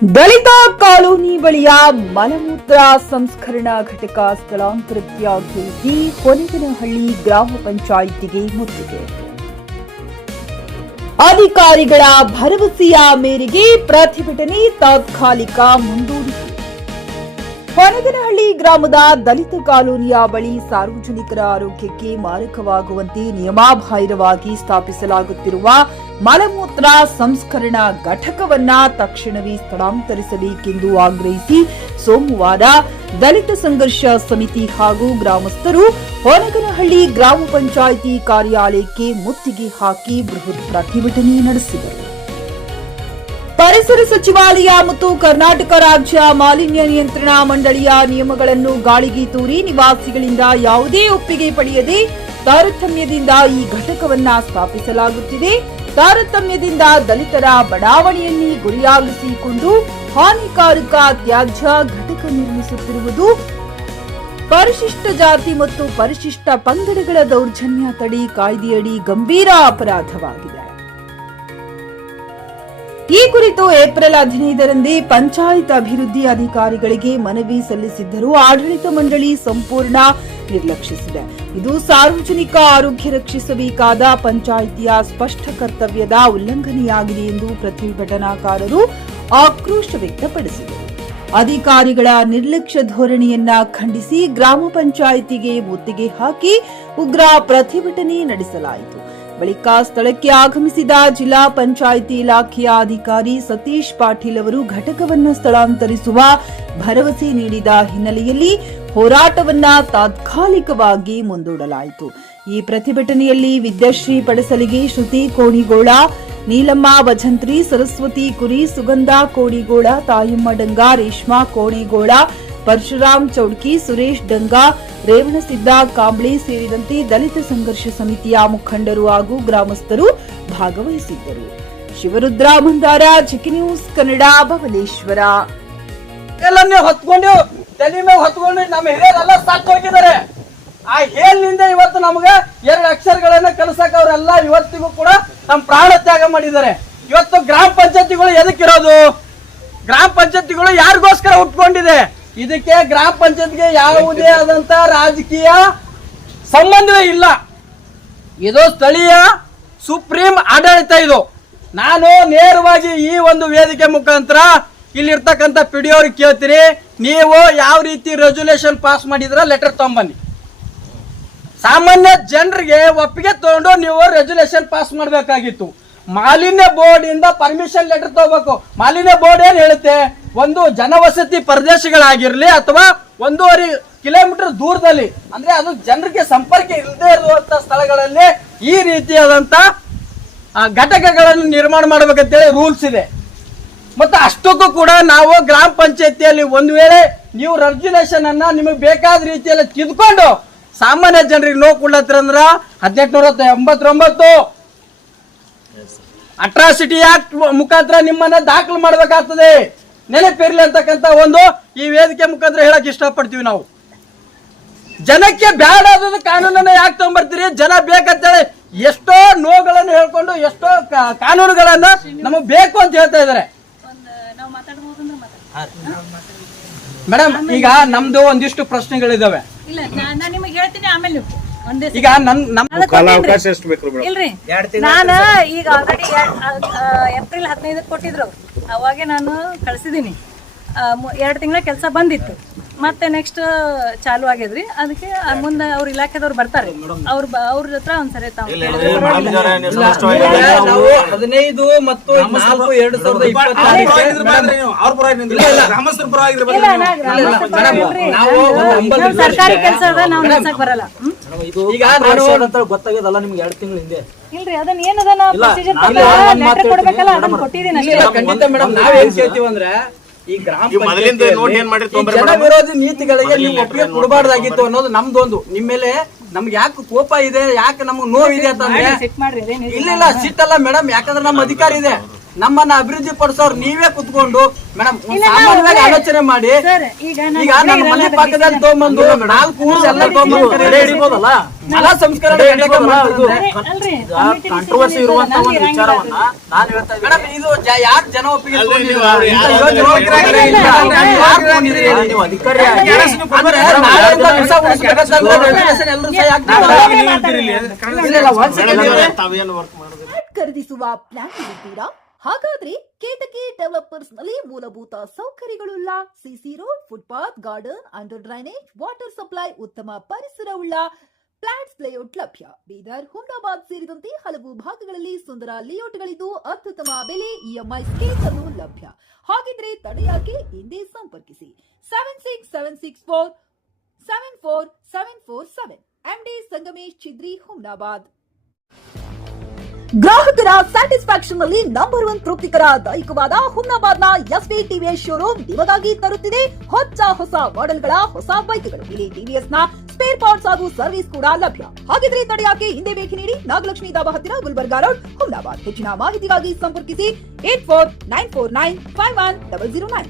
ದಲಿತ colony ಬಳಿಯ ಮಲಮೂತ್ರ ಸಂಸ್ಕರಣಾ ಘಟಕ ಸ್ಥಳಾಂತರಕ್ಕೆ ಆಗ್ರಹಿಸಿ ಹೊನಗನಹಳ್ಳಿ ಗ್ರಾಮ ಪಂಚಾಯಿತಿಗೆ ಮುತ್ತಿಗೆ. ಅಧಿಕಾರಿಗಳ ಭರವಸೆಯ ಮೇರೆಗೆ ಪ್ರತಿಭಟನೆ ತಾತ್ಕಾಲಿಕ ಮುಂದೂಡಿಕೆ. ಹೊನಗನಹಳ್ಳಿ ಗ್ರಾಮದ ದಲಿತ ಕಾಲೋನಿಯ ಬಳಿ ಸಾರ್ವಜನಿಕರ ಆರೋಗ್ಯಕ್ಕೆ ಮಾರಕವಾಗುವಂತೆ ನಿಯಮಾಬಾಹಿರವಾಗಿ ಸ್ಥಾಪಿಸಲಾಗುತ್ತಿರುವ ಮಲಮೂತ್ರ ಸಂಸ್ಕರಣಾ ಘಟಕವನ್ನ ತಕ್ಷಣವೇ ಸ್ಥಳಾಂತರಿಸಬೇಕೆಂದು ಆಗ್ರಹಿಸಿ ಸೋಮವಾರ ದಲಿತ ಸಂಘರ್ಷ ಸಮಿತಿ ಹಾಗೂ ಗ್ರಾಮಸ್ಥರು ಹೊನಗನಹಳ್ಳಿ ಗ್ರಾಮ ಪಂಚಾಯಿತಿ ಕಾರ್ಯಾಲಯಕ್ಕೆ ಮುತ್ತಿಗೆ ಹಾಕಿ ಬೃಹತ್ ಪ್ರತಿಭಟನೆ ನಡೆಸಿದರು. ಪರಿಸರ ಸಚಿವಾಲಯ ಮತ್ತು ಕರ್ನಾಟಕ ರಾಜ್ಯ ಮಾಲಿನ್ಯ ನಿಯಂತ್ರಣ ಮಂಡಳಿಯ ನಿಯಮಗಳನ್ನು ಗಾಳಿಗೆ ತೂರಿ ನಿವಾಸಿಗಳಿಂದ ಯಾವುದೇ ಒಪ್ಪಿಗೆ ಪಡೆಯದೆ ತಾರತಮ್ಯದಿಂದ ಈ ಘಟಕವನ್ನ ಸ್ಥಾಪಿಸಲಾಗುತ್ತಿದೆ. ತಾರತಮ್ಯದಿಂದ ದಲಿತರ ಬಡಾವಣೆಯನ್ನೇ ಗುರಿಯಾಗಿಸಿಕೊಂಡು ಹಾನಿಕಾರಕ ತ್ಯಾಜ್ಯ ಘಟಕ ನಿರ್ಮಿಸುತ್ತಿರುವುದು ಪರಿಶಿಷ್ಟ ಜಾತಿ ಮತ್ತು ಪರಿಶಿಷ್ಟ ಪಂಗಡಗಳ ದೌರ್ಜನ್ಯ ತಡೆ ಕಾಯ್ದೆಯಡಿ ಗಂಭೀರ ಅಪರಾಧವಾಗಿದೆ. ಈ ಕುರಿತು ಏಪ್ರಿಲ್ 15ರಂದೇ ಪಂಚಾಯತ್ ಅಭಿವೃದ್ಧಿ ಅಧಿಕಾರಿಗಳಿಗೆ ಮನವಿ ಸಲ್ಲಿಸಿದ್ದರೂ ಆಡಳಿತ ಮಂಡಳಿ ಸಂಪೂರ್ಣ ನಿರ್ಲಕ್ಷಿಸಿದೆ. ಇದು ಸಾರ್ವಜನಿಕ ಆರೋಗ್ಯ ರಕ್ಷಿಸಬೇಕಾದ ಪಂಚಾಯಿತಿಯ ಸ್ಪಷ್ಟ ಕರ್ತವ್ಯದ ಉಲ್ಲಂಘನೆಯಾಗಿದೆ ಎಂದು ಪ್ರತಿಭಟನಾಕಾರರು ಆಕ್ರೋಶ ವ್ಯಕ್ತಪಡಿಸಿದರು. ಅಧಿಕಾರಿಗಳ ನಿರ್ಲಕ್ಷ್ಯ ಧೋರಣೆಯನ್ನ ಖಂಡಿಸಿ ಗ್ರಾಮ ಪಂಚಾಯಿತಿಗೆ ಮುತ್ತಿಗೆ ಹಾಕಿ ಉಗ್ರ ಪ್ರತಿಭಟನೆ ನಡೆಸಲಾಯಿತು. ಬಳಿಕ ಸ್ಥಳಕ್ಕೆ ಆಗಮಿಸಿದ ಜಿಲ್ಲಾ ಪಂಚಾಯಿತಿ ಇಲಾಖೆಯ ಅಧಿಕಾರಿ ಸತೀಶ್ ಪಾಟೀಲ್ ಅವರು ಘಟಕವನ್ನು ಸ್ಥಳಾಂತರಿಸುವ ಭರವಸೆ ನೀಡಿದ ಹಿನ್ನೆಲೆಯಲ್ಲಿ ಹೋರಾಟವನ್ನ ತಾತ್ಕಾಲಿಕವಾಗಿ ಮುಂದೂಡಲಾಯಿತು. ಈ ಪ್ರತಿಭಟನೆಯಲ್ಲಿ ವಿದ್ಯಾಶ್ರೀ ಪಡಸಲಿಗೆ, ಶ್ರುತಿ ಕೋಣಿಗೋಳ, ನೀಲಮ್ಮ ಭಜಂತ್ರಿ, ಸರಸ್ವತಿ ಕುರಿ, ಸುಗಂಧ ಕೋಣಿಗೋಳ, ತಾಯಮ್ಮ ಡಂಗಾ, ರೇಷ್ಮಾ ಕೋಣಿಗೋಳ, ಪರಶುರಾಮ್ ಚೌಡ್ಕಿ, ಸುರೇಶ್ ಡಂಗಾ, ರೇವಣಸಿದ್ದ ಕಾಂಬ್ಳಿ ಸೇರಿದಂತೆ ದಲಿತ ಸಂಘರ್ಷ ಸಮಿತಿಯ ಮುಖಂಡರು ಹಾಗೂ ಗ್ರಾಮಸ್ಥರು ಭಾಗವಹಿಸಿದ್ದರು. ಶಿವರುದ್ರ ಮಂದಾರ, ಚಿಕ್ಕಿ ನ್ಯೂಸ್ ಕನ್ನಡ, ಬಬಲೇಶ್ವರ. ಹೊತ್ಕೊಂಡು ತಲೆ ಮೇಲೆ ಹೊತ್ಕೊಂಡು ನಮ್ಮ ಹಿರಿಯರೆಲ್ಲ ಸತ್ತು ಹೋಗಿದ್ದಾರೆ. ಆ ಹೇಲಿನಿಂದ ಇವತ್ತು ನಮ್ಗೆ 2 ಅಕ್ಷರಗಳನ್ನ ಕಲಿಸಕ್ ಅವರೆಲ್ಲ ಇವತ್ತಿಗೂ ಕೂಡ ನಮ್ಮ ಪ್ರಾಣ ತ್ಯಾಗ ಮಾಡಿದ್ದಾರೆ. ಇವತ್ತು ಗ್ರಾಮ ಪಂಚಾಯತಿಗಳು ಎದಕ್ಕಿರೋದು? ಗ್ರಾಮ ಪಂಚಾಯತಿಗಳು ಯಾರಿಗೋಸ್ಕರ ಹುಟ್ಕೊಂಡಿದೆ? ಇದಕ್ಕೆ ಗ್ರಾಮ ಪಂಚಾಯತ್ಗೆ ಯಾವುದೇ ಆದಂತ ರಾಜಕೀಯ ಸಂಬಂಧವೇ ಇಲ್ಲ. ಇದು ಸ್ಥಳೀಯ ಸುಪ್ರೀಂ ಆಡಳಿತ. ಇದು ನಾನು ನೇರವಾಗಿ ಈ ಒಂದು ವೇದಿಕೆ ಮುಖಾಂತರ ಇಲ್ಲಿರ್ತಕ್ಕಂಥ ಪಿಡಿ ಅವ್ರಿಗೆ ಕೇಳ್ತೀನಿ, ನೀವು ಯಾವ ರೀತಿ ರೆಸಲ್ಯೂಷನ್ ಪಾಸ್ ಮಾಡಿದ್ರ ಲೆಟರ್ ತಗೊಂಬನ್ನಿ. ಸಾಮಾನ್ಯ ಜನರಿಗೆ ಒಪ್ಪಿಗೆ ತಗೊಂಡು ನೀವು ರೆಸಲ್ಯೂಷನ್ ಪಾಸ್ ಮಾಡಬೇಕಾಗಿತ್ತು. ಮಾಲಿನ್ಯ ಬೋರ್ಡ್ ಇಂದ ಪರ್ಮಿಷನ್ ಲೆಟರ್ ತಗೋಬೇಕು. ಮಾಲಿನ್ಯ ಬೋರ್ಡ್ ಏನ್ ಹೇಳುತ್ತೆ? ಒಂದು ಜನವಸತಿ ಪ್ರದೇಶಗಳಾಗಿರ್ಲಿ ಅಥವಾ 1.5 ಕಿಲೋಮೀಟರ್ ದೂರದಲ್ಲಿ, ಅಂದ್ರೆ ಅದು ಜನರಿಗೆ ಸಂಪರ್ಕ ಇಲ್ಲದೆ ಇರುವಂತ ಸ್ಥಳಗಳಲ್ಲಿ ಈ ರೀತಿಯಾದಂತ ಘಟಕಗಳನ್ನು ನಿರ್ಮಾಣ ಮಾಡಬೇಕಂತೇಳಿ ರೂಲ್ಸ್ ಇದೆ. ಮತ್ತೆ ಅಷ್ಟಕ್ಕೂ ಕೂಡ ನಾವು ಗ್ರಾಮ ಪಂಚಾಯತಿಯಲ್ಲಿ ಒಂದು ವೇಳೆ ನೀವು ರೆಗ್ಯುಲೇಷನ್ ಅನ್ನ ನಿಮಗೆ ಬೇಕಾದ ರೀತಿಯಲ್ಲಿ ತಿದ್ಕೊಂಡು ಸಾಮಾನ್ಯ ಜನರಿಗೆ ನೋವು ಕೊಡ್ಲತ್ತರ ಅಂದ್ರ 1889 ಅಟ್ರಾಸಿಟಿ ಆಕ್ಟ್ ಮುಖಾಂತರ ನಿಮ್ಮನ್ನ ದಾಖಲು ಮಾಡಬೇಕಾಗ್ತದೆ. ನೆನಪಿರ್ಲಿ ಅಂತಕ್ಕಂಥ ಒಂದು ಈ ವೇದಿಕೆ ಮುಖಾಂತರ ಹೇಳಕ್ ಇಷ್ಟಪಡ್ತೀವಿ. ನಾವು ಜನಕ್ಕೆ ಬ್ಯಾಡ ಆದದ ಕಾನೂನನ್ನ ಯಾಕೆ ತಗೊಂಡ್ಬರ್ತೀರಿ? ಜನ ಬೇಕಂತೇಳಿ ಎಷ್ಟೋ ನೋವುಗಳನ್ನು ಹೇಳ್ಕೊಂಡು ಎಷ್ಟೋ ಕಾನೂನುಗಳನ್ನ ನಮಗ್ ಬೇಕು ಅಂತ ಹೇಳ್ತಾ ಇದಾರೆ. ಮೇಡಮ್, ಈಗ ನಮ್ದು ಒಂದಿಷ್ಟು ಪ್ರಶ್ನೆಗಳಿದಾವೆ. ಈಗ ಇಲ್ರಿ, ನಾನು ಈಗ ಆಲ್ರೆಡಿ ಏಪ್ರಿಲ್ 15 ಕೊಟ್ಟಿದ್ರು. ಅವಾಗೆ ನಾನು ಕಳ್ಸಿದೀನಿ. 2 ತಿಂಗಳ ಕೆಲಸ ಬಂದಿತ್ತು. ಮತ್ತೆ ನೆಕ್ಸ್ಟ್ ಚಾಲು ಆಗ್ಯದ್ರಿ. ಅದಕ್ಕೆ ಮುಂದೆ ಅವ್ರ ಇಲಾಖೆದವ್ರು ಬರ್ತಾರೆ. ಅವ್ರ ಹತ್ರ ಒಂದ್ಸರಿ ತಾವು 15 ಮತ್ತು 4 2020 ಸರ್ಕಾರಿ ಕೆಲಸ ಅದ, ನಾವು ನಿಲ್ಸಕ್ ಬರಲ್ಲ. ಈಗ ಗೊತ್ತಾಗ್ಯದಲ್ಲ ನಿಮ್ಗೆ 2 ತಿಂಗಳ ಹಿಂದೆ. ಇಲ್ರಿ, ಅದನ್ನ ಏನದ ಲೆಟರ್ ಕೊಡ್ಬೇಕಲ್ಲ, ಅದನ್ನ ಕೊಟ್ಟಿದ್ದೀನಿ ಅಷ್ಟೇ. ಖಂಡಿತ ಮೇಡಮ್, ನಾವ್ ಏನ್ ಕೇಳ್ತೀವಿ ಅಂದ್ರೆ ಈ ಗ್ರಾಮ ಜನ ವಿರೋಧಿ ನೀತಿಗಳಿಗೆ ನೀವು ಒಪ್ಪಿಗೆ ಕೊಡಬಾರ್ದಾಗಿತ್ತು ಅನ್ನೋದು ನಮ್ದೊಂದು. ನಿಮ್ ಮೇಲೆ ನಮ್ಗೆ ಯಾಕೆ ಕೋಪ ಇದೆ, ಯಾಕೆ ನಮ್ಗೆ ನೋವಿದೆ ಅಂತಂದ್ರೆ ಇಲ್ಲ ಸಿಟ್ಟಲ್ಲ ಮೇಡಮ್, ಯಾಕಂದ್ರೆ ನಮ್ಮ ಅಧಿಕಾರ ಇದೆ. ನಮ್ಮನ್ನ ಅಭಿವೃದ್ಧಿ ಪಡಿಸೋರು ನೀವೇ ಕುತ್ಕೊಂಡು ಮೇಡಮ್ ಸಾಮಾನ್ಯವಾಗಿ ಆಲೋಚನೆ ಮಾಡಿ. ಸರ್ ಈಗ ಈಗ ನನ್ನ ಮನೆ ಪಕ್ಕದಲ್ಲಿ ತಗೊಂಬಂದು 4 ಊರು ಎಲ್ಲ ತಗೊಂಬಂದಿರ್ಬೋದಲ್ಲ, ಜಲ ಸಂಸ್ಕರಣೆ ಕಾಂಟ್ರವರ್ಸಿ ಇರುವಂತ ಒಂದು ವಿಚಾರವನ್ನ ನಾನು ಹೇಳ್ತಾ ಇದ್ದೀನಿ. ಮೇಡಮ್ ಇದು ಯಾಕೆ ಜನ ಒಪ್ಪಿಗೆ ನೀವು ಅಧಿಕಾರಿ ತಾವೇನು ವರ್ಕ್ ಮಾಡಿದ್ರೆ ಖರೀದಿಸುವ ಪ್ಲಾನ್ ಇದ್ದೀರಾ? ಹಾಗಾದ್ರೆ ಕೇತಕಿ ಡೆವಲಪರ್ಸ್ ನಲ್ಲಿ ಮೂಲಭೂತ ಸೌಕರ್ಯಗಳುಳ್ಳ CC road, footpath, garden, under drainage, water supply, ಉತ್ತಮ ಪರಿಸರವುಳ್ಳ ಫ್ಲಾಟ್ಸ್ ಲೇಔಟ್ ಲಭ್ಯ. ಬೀದರ್, ಹುಮ್ನಾಬಾದ್ ಸೇರಿದಂತೆ ಹಲವು ಭಾಗಗಳಲ್ಲಿ ಸುಂದರ ಲೇಔಟ್ಗಳಿದ್ದು ಅತ್ಯುತ್ತಮ ಬೆಲೆ, ಇಎಂಐ ಸ್ಕೀಮ್ಸ್ ಅನ್ನು ಲಭ್ಯ. ಹಾಗಿದ್ರೆ ತಡೆಯಾಕೆ ಹಿಂದೆ ಸಂಪರ್ಕಿಸಿ 7676474747 MD ಸಂಗಮೇಶ್ ಚಿದ್ರಿ, ಹುಮ್ನಾಬಾದ್. ಗ್ರಾಹಕರ ಸ್ಯಾಟಿಸ್ಫ್ಯಾಕ್ಷನ್ ನಲ್ಲಿ ನಂಬರ್ 1 ತೃಪ್ತಿಕರ ದಾಯಕವಾದ ಹುಮ್ನಾಬಾದ್ನ ಎಸ್ವಿ ಟಿವಿಎಸ್ ಶೋರೂಮ್ ನಿಮಗಾಗಿ ತರುತ್ತಿದೆ ಹೊಸ ಮಾಡೆಲ್ಗಳ ಹೊಸ ಬೈಕ್ಗಳು. ಇಲ್ಲಿ ಟಿವಿಎಸ್ ನ ಸ್ಪೇರ್ ಪಾರ್ಟ್ಸ್ ಹಾಗೂ ಸರ್ವಿಸ್ ಕೂಡ ಲಭ್ಯ. ಹಾಗಿದ್ರೆ ತಡೆಯಾಕೆ ಹಿಂದೆ ಭೇಟಿ ನೀಡಿ. ನಾಗಲಕ್ಷ್ಮಿ ಧಾಬಾ ಹತ್ತಿರ, ಗುಲ್ಬರ್ಗಾ ರೋಡ್, ಹುಮ್ನಾಬಾದ್. ಹೆಚ್ಚಿನ ಮಾಹಿತಿಗಾಗಿ ಸಂಪರ್ಕಿಸಿ 8494951009.